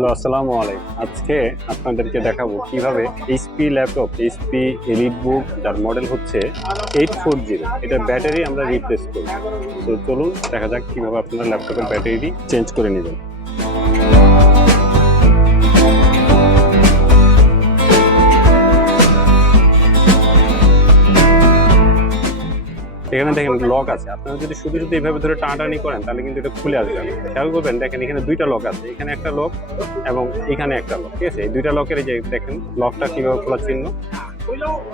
Hello, আসসালামু আলাইকুম। আজকে আপনাদেরকে দেখাবো কিভাবে এইচপি ল্যাপটপ এইচপি এলিটবুক যার মডেল হচ্ছে 840 এটা ব্যাটারি আমরা রিপ্লেস করব। তো চলুন দেখা যাক কিভাবে আপনারা ল্যাপটপের ব্যাটারি চেঞ্জ করে নেবেন। এখানে দেখেন লক আছে। আপনারা যদি শুধু এইভাবে ধরে টানাটানি করেন তাহলে কিন্তু এটা খুলে আসবে। খেয়াল করবেন, দেখেন এখানে দুইটা লক আছে, এখানে একটা লক এবং এখানে একটা লক, ঠিক আছে? এই দুইটা লকের এই যে দেখেন লকটা কিভাবে খোলার চিহ্ন।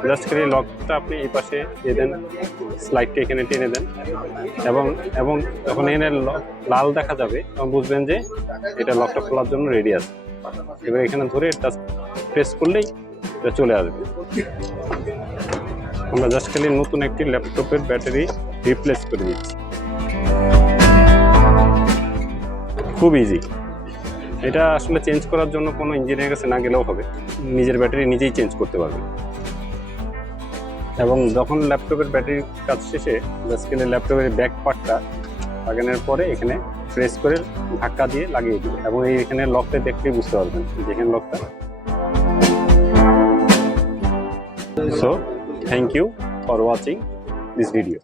জাস্ট করে লকটা আপনি এই পাশে দিয়ে দেন, স্লাইডটা এখানে টেনে দেন এবং এবং যখন এখানে লাল দেখা যাবে তখন বুঝবেন যে এটা লকটা খোলার জন্য রেডি আছে। এবার এখানে ধরে জাস্ট প্রেস করলেই এটা চলে আসবে। আমরা জাস্ট খালি নতুন একটি ল্যাপটপের ব্যাটারি রিপ্লেস করে দিচ্ছি। খুব ইজি। এটা আসলে চেঞ্জ করার জন্য কোনো ইঞ্জিনিয়ারের কাছে না গেলেও হবে, নিজের ব্যাটারি নিজেই চেঞ্জ করতে পারবে। এবং যখন ল্যাপটপের ব্যাটারির কাজ শেষে জাস্ট খালি ল্যাপটপের ব্যাক পার্টটা লাগানোর পরে এখানে প্রেস করে ধাক্কা দিয়ে লাগিয়ে দিবে এবং এইখানে লকটা দেখলেই বুঝতে পারবেন যেখানে লকটা। So thank you for watching this video.